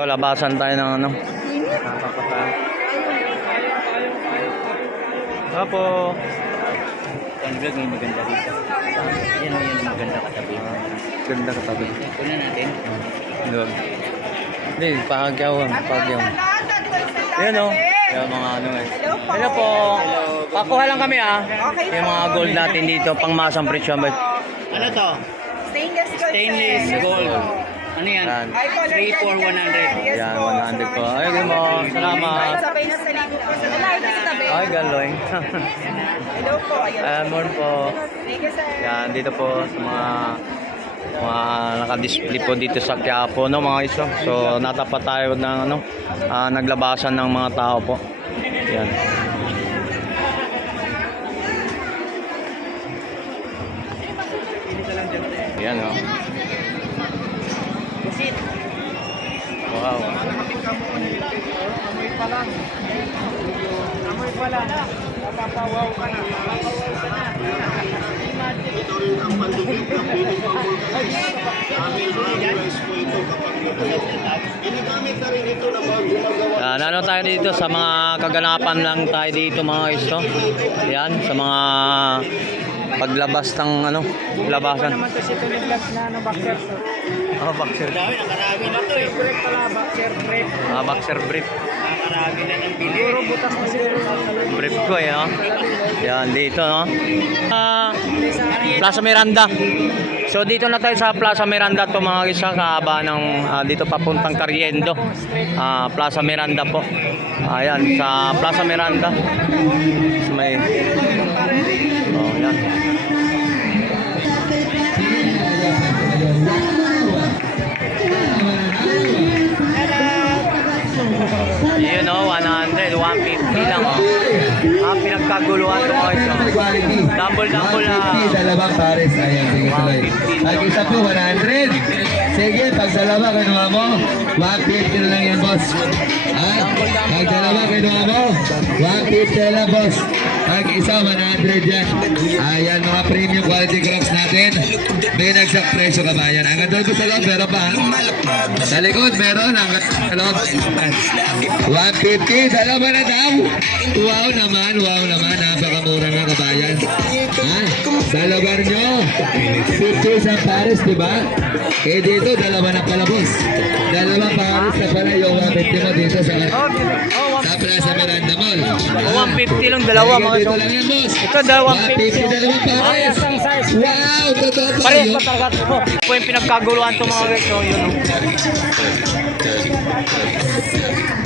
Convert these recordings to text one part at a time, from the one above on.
So, labasan tayo ng ano. Nakakatawa. Apo. Ang vlog yung maganda dito. Yan o, yan ang maganda katabi. Ganda katabi. Kunan natin. Doon. Hindi, pagyawan. Pagyawan. Yan o. Yung mga ano eh. Hello po. Pakuha lang kami ah. Yung mga gold natin dito, pang masang presyo. Ano to? Stainless gold. Stainless gold. Ano yan? Yan. 3 for 100. Yes Yan, po. 100 po. Ay, good mo. Salamat. Sabay na sa libo po sa lalaki sa tabi. Ay, galoy. Hello po. Ayun. Ayan, more po. Thank you, sir. Yan, dito po sa mga mga nakadisplay po dito sa Quiapo, no, mga iso. So, natapat tayo ng ano, ah, naglabasan ng mga tao po. Yan, Wow. Yan, ano tayo dito sa mga kaganapan lang tayo dito mga iso. Yan, sa mga paglabas ng ano, labasan. na. Oh, boxer. Dami, nakarami na to eh. Correct pala, boxer, brief. Ah, boxer brief. Nakarami na ng bili. Puro butas na sir. Brief ko eh, no? Yan, dito, no? Ah, Plaza Miranda. So, dito na tayo sa Plaza Miranda to mga isa kahaba ng ah, dito papuntang Cariendo. Ah, Plaza Miranda po. Ayan, sa Plaza Miranda. So, may... Oh, yan. 200, 150 lang. Oh. Ah, pinagkaguluhan to guys. Oh. Double, double na. 150 sa labang pares. Ayan, sige tuloy. Ang isa po, 100. Sige, pag sa laba, kinuha mo. 150 na lang yan, boss. At pag dalawa, kinuha mo. 150 na lang, boss. Pag isa, 100 yan. Ayan, mga premium quality crops natin. May nagsak presyo ka ba yan? Hanggang doon po sa loob, meron pa. Sa likod, meron. Hanggang sa loob. 150, dalawa na daw. Wow naman, wow naman. Napakamura nga kabayan. Ha? Sa lugar nyo, 50 sa Paris, di ba? Eh dito, dalawa na pala, boss. Dalawa Paris na pala yung 150 mo dito sa, Oh, Plaza Miranda Mall. oh, 150 lang dalawa mga boss. Ito, dalawa 150, dalawa Paris. Wow, totoo po. Pare, talaga po. Ito yung pinagkaguluhan ito mga guys. So, yun. oh.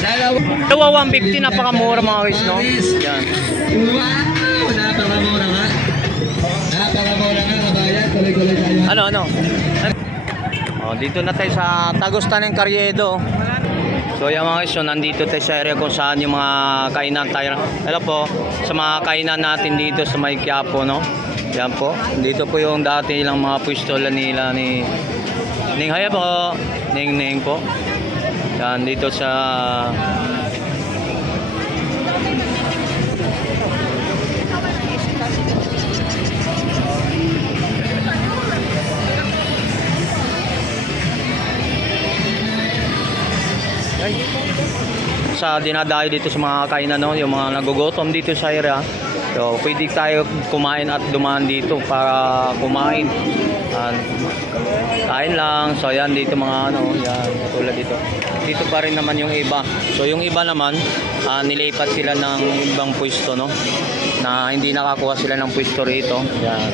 Dalawa. Dalawa 150, napakamura mga guys, no? Yan. Wow, napakamura nga. Napakamura nga, kabayan. Tuloy-tuloy tayo. Ano, ano? Oh, dito na tayo sa Tagustan ng Carriedo. So yung mga so, nandito tayo sa area kung saan yung mga kainan tayo. Hello po, sa mga kainan natin dito sa May no? Yan po. Dito po yung dati lang mga pwesto nila ni Ning Haya po. Ning Ning po. Yan dito sa sa dinadayo dito sa mga kainan no, yung mga nagugutom dito sa area. So, pwede tayo kumain at dumaan dito para kumain. Yan. kain lang. So, yan dito mga ano, yan, tulad dito. Dito pa rin naman yung iba. So, yung iba naman, ah, nilipat sila ng ibang pwesto, no? Na hindi nakakuha sila ng pwesto rito. Yan.